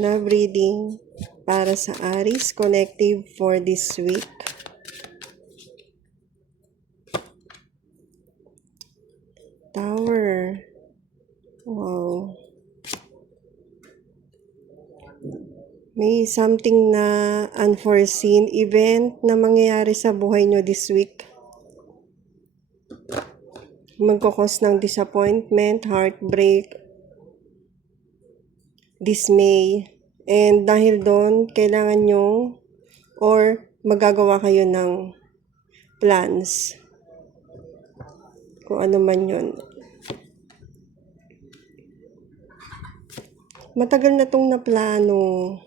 Love reading para sa Aries Collective for this week. Tower. Wow. May something na unforeseen event na mangyayari sa buhay nyo this week. Magkakos ng disappointment, heartbreak, dismay. And dahil doon, kailangan nyo or magagawa kayo ng plans. Kung ano man yun. Matagal na tong naplano.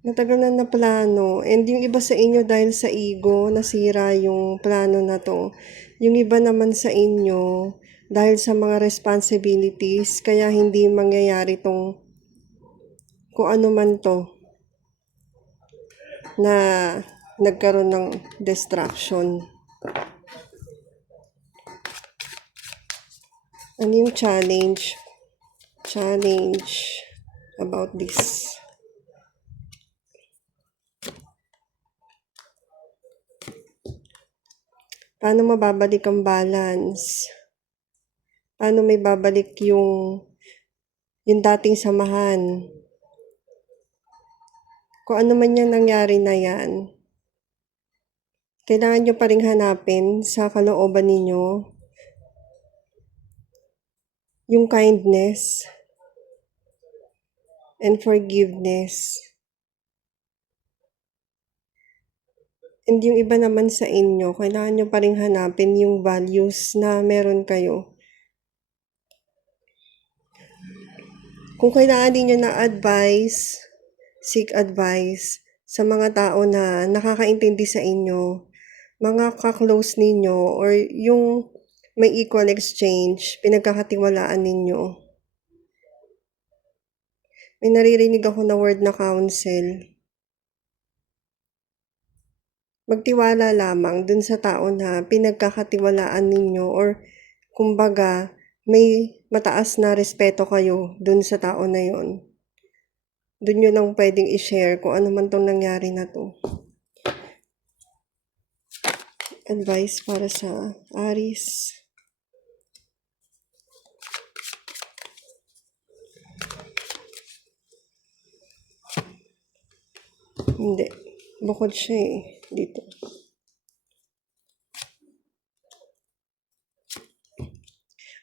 Matagal na naplano. And yung iba sa inyo dahil sa ego, nasira yung plano na to. Yung iba naman sa inyo, dahil sa mga responsibilities, kaya hindi mangyayari tong kung ano man to na nagkaroon ng distraction. Ano yung challenge? Challenge about this. Paano mababalik ang balance? Paano may babalik yung dating samahan? Kung ano man yung nangyari na yan, kailangan nyo pa rin hanapin sa kalooban ninyo yung kindness and forgiveness. And yung iba naman sa inyo, kailangan nyo pa rin hanapin yung values na meron kayo. Kung kailangan ninyo na advice, seek advice sa mga tao na nakakaintindi sa inyo, mga ka-close ninyo, or yung may equal exchange, pinagkakatiwalaan ninyo. May naririnig ako na word na counsel. Magtiwala lamang dun sa tao na pinagkakatiwalaan ninyo, or kumbaga may mataas na respeto kayo dun sa tao na yon. Dun nyo lang pwedeng i-share kung ano man tong nangyari na to. Advice para sa Aries. Hindi. Bukod siya dito.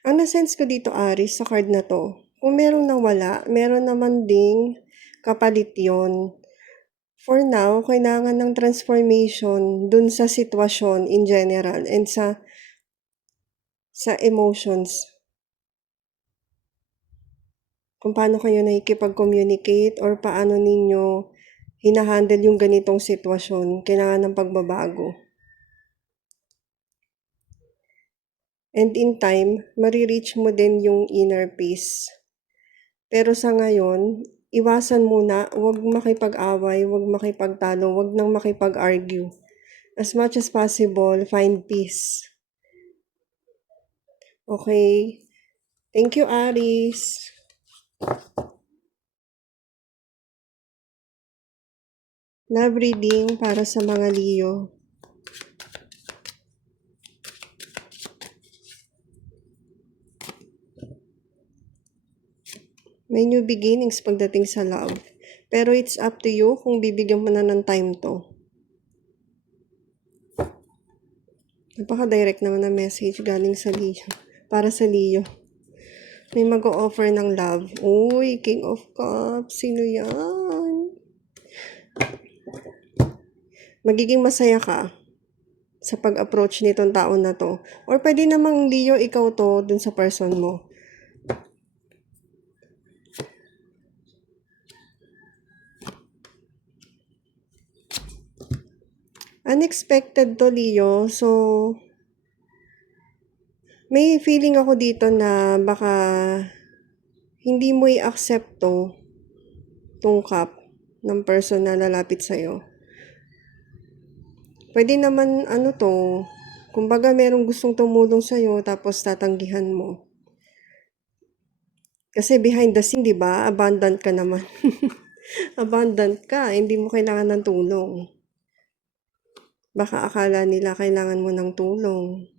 Ang na-sense ko dito, Aries, sa card na to, kung merong nawala, meron naman ding kapalit yon. For now, kailangan ng transformation dun sa sitwasyon in general and sa emotions. Kung paano kayo nakikipag-communicate or paano ninyo hinahandle yung ganitong sitwasyon, kailangan ng pagbabago. And in time, marireach mo din yung inner peace. Pero sa ngayon, iwasan muna, huwag makipag-away, huwag makipagtalo, huwag nang makipag-argue. As much as possible, find peace. Okay? Thank you, Aries. Love reading para sa mga Leo. May new beginnings pagdating sa love. Pero it's up to you kung bibigyan mo na ng time to. Napaka-direct naman na message galing sa Leo. Para sa Leo. May mag-o-offer ng love. Uy, King of Cups. Sino yan? Magiging masaya ka sa pag-approach nitong tao na to. Or pwede namang Leo, ikaw to dun sa person mo. Unexpected to, Leo. So, may feeling ako dito na baka hindi mo i-accept tong cup ng person na lalapit sa'yo. Pwede naman kumbaga merong gustong tumulong sa'yo tapos tatanggihan mo. Kasi behind the scene, 'di ba? Abundant ka naman. Abundant ka, hindi mo kailangan ng tulong. Baka akala nila kailangan mo ng tulong.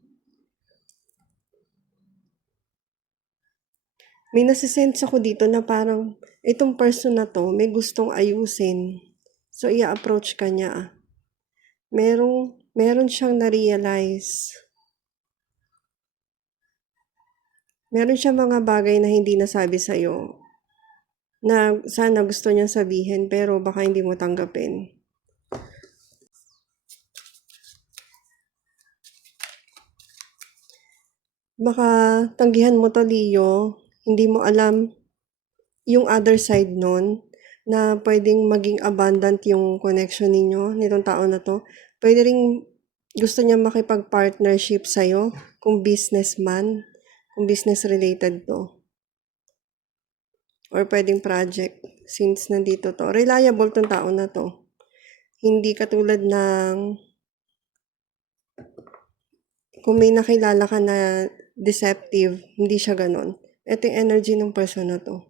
May nasisense ako dito na parang itong person na to may gustong ayusin. So, i-approach ka niya. Meron siyang na-realize. Meron siyang mga bagay na hindi nasabi sa'yo na sana gusto niyang sabihin pero baka hindi mo tanggapin. Baka tanggihan mo to, Leo. Hindi mo alam yung other side nun na pwedeng maging abundant yung connection ninyo nitong tao na to. Pwede rin gusto niya makipag-partnership sa'yo kung businessman, kung business related to. Or pwedeng project since nandito to. Reliable tong tao na to. Hindi katulad ng kung may nakilala ka na deceptive, hindi siya ganon. Ito yung energy ng person na to.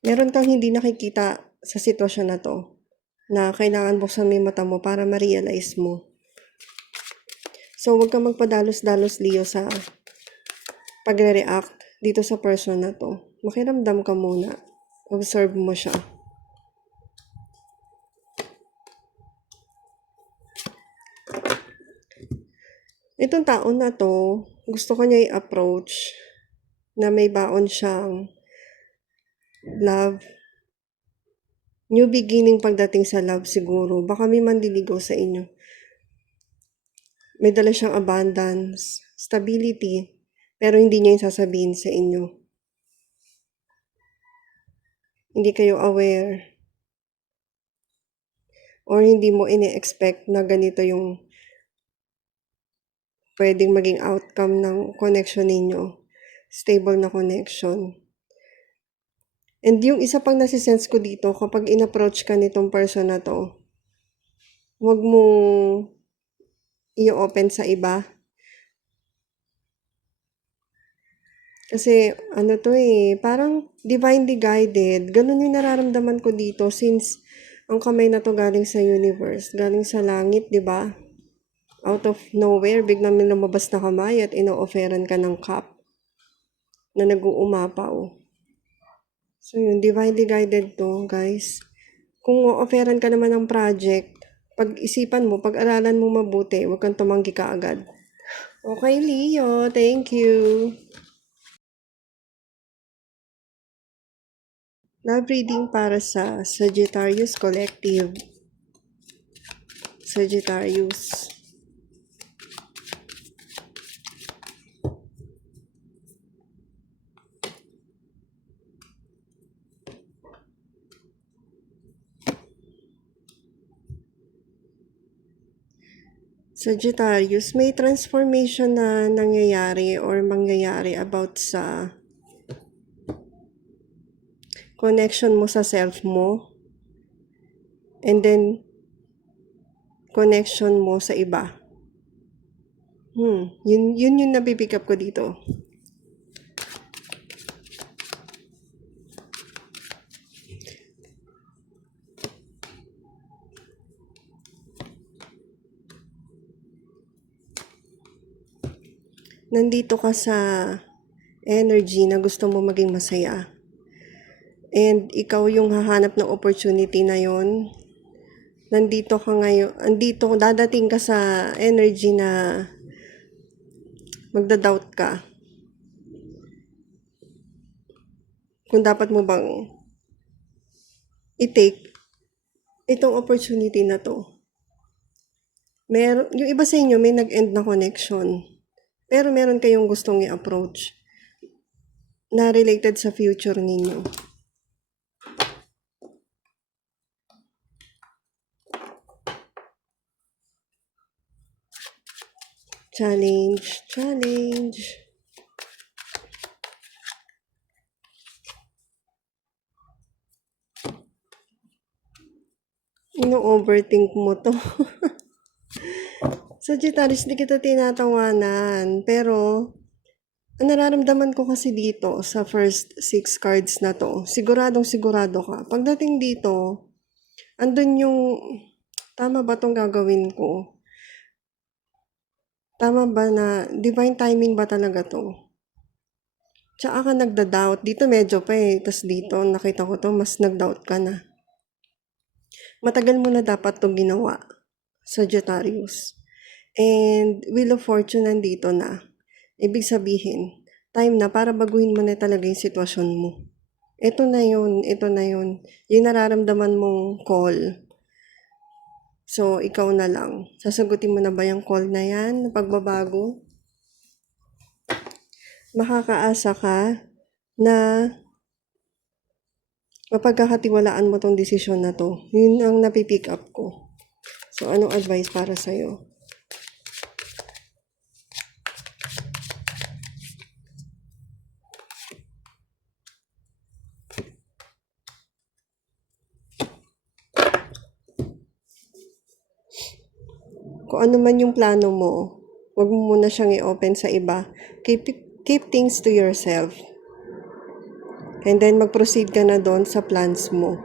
Meron kang hindi nakikita sa sitwasyon na to na kailangan buksan mo yung mata mo para ma-realize mo. So, huwag kang magpadalos-dalos, Leo, sa pagre-react dito sa person na to. Makiramdam ka muna. Observe mo siya. Itong tao na to, gusto ko niya i-approach na may baon siyang love. New beginning pagdating sa love siguro. Baka may manliligaw sa inyo. May dala siyang abundance, stability, pero hindi niya yung sasabihin sa inyo. Hindi kayo aware. Or hindi mo ini-expect na ganito yung pwedeng maging outcome ng connection ninyo. Stable na connection. And yung isa pang nasisense ko dito, kapag in-approach ka nitong person na to, huwag mong i-open sa iba. Kasi ano to parang divinely guided. Ganun yung nararamdaman ko dito since ang kamay na to galing sa universe, galing sa langit, 'di ba? Out of nowhere, biglang may lumabas na kamay at ino-offeran ka ng cup na nag-uumapaw. So yun, divinely guided to, guys. Kung o-offeran ka naman ng project, pag-isipan mo, pag-aralan mo mabuti, huwag kang tumanggi ka agad. Okay, Leo. Thank you. Love reading para sa Sagittarius Collective. Sagittarius. Sagittarius, may transformation na nangyayari or mangyayari about sa connection mo sa self mo and then connection mo sa iba. Yun yung napipick up ko dito. Nandito ka sa energy na gusto mo maging masaya. And ikaw yung hahanap ng opportunity na yon. Nandito ka ngayon, dadating ka sa energy na magda-doubt ka. Kung dapat mo bang i-take itong opportunity na to. Yung iba sa inyo may nag-end na connection. Pero meron kayong gustong i-approach na related sa future ninyo. Challenge. Ino-overthink mo to. Sagittarius, di kita tinatawanan. Pero, ang nararamdaman ko kasi dito sa first 6 cards na to, siguradong sigurado ka. Pagdating dito, andun yung, tama ba tong gagawin ko? Tama ba na divine timing ba talaga to? Tsaka ka nagda-doubt. Dito medyo pa eh. Tapos dito, nakita ko to, mas nag-doubt ka na. Matagal mo na dapat to ginawa, Sagittarius. And Wheel of Fortune nandito na. Ibig sabihin, time na para baguhin mo na talaga yung sitwasyon mo. Ito na yun, ito na yun. Yung nararamdaman mong call. So, ikaw na lang. Sasagutin mo na ba yung call na yan, na pagbabago? Makakaasa ka na mapagkakatiwalaan mo tong desisyon na to. Yun ang napipick up ko. So, anong advice para sa'yo? Kung ano man yung plano mo, wag mo muna siyang i-open sa iba. Keep things to yourself. And then, mag-proceed ka na doon sa plans mo.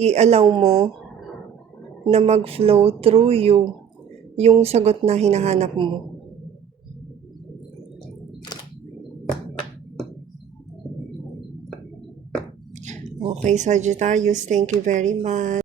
I-allow mo na mag-flow through you yung sagot na hinahanap mo. Okay, Sagittarius, thank you very much.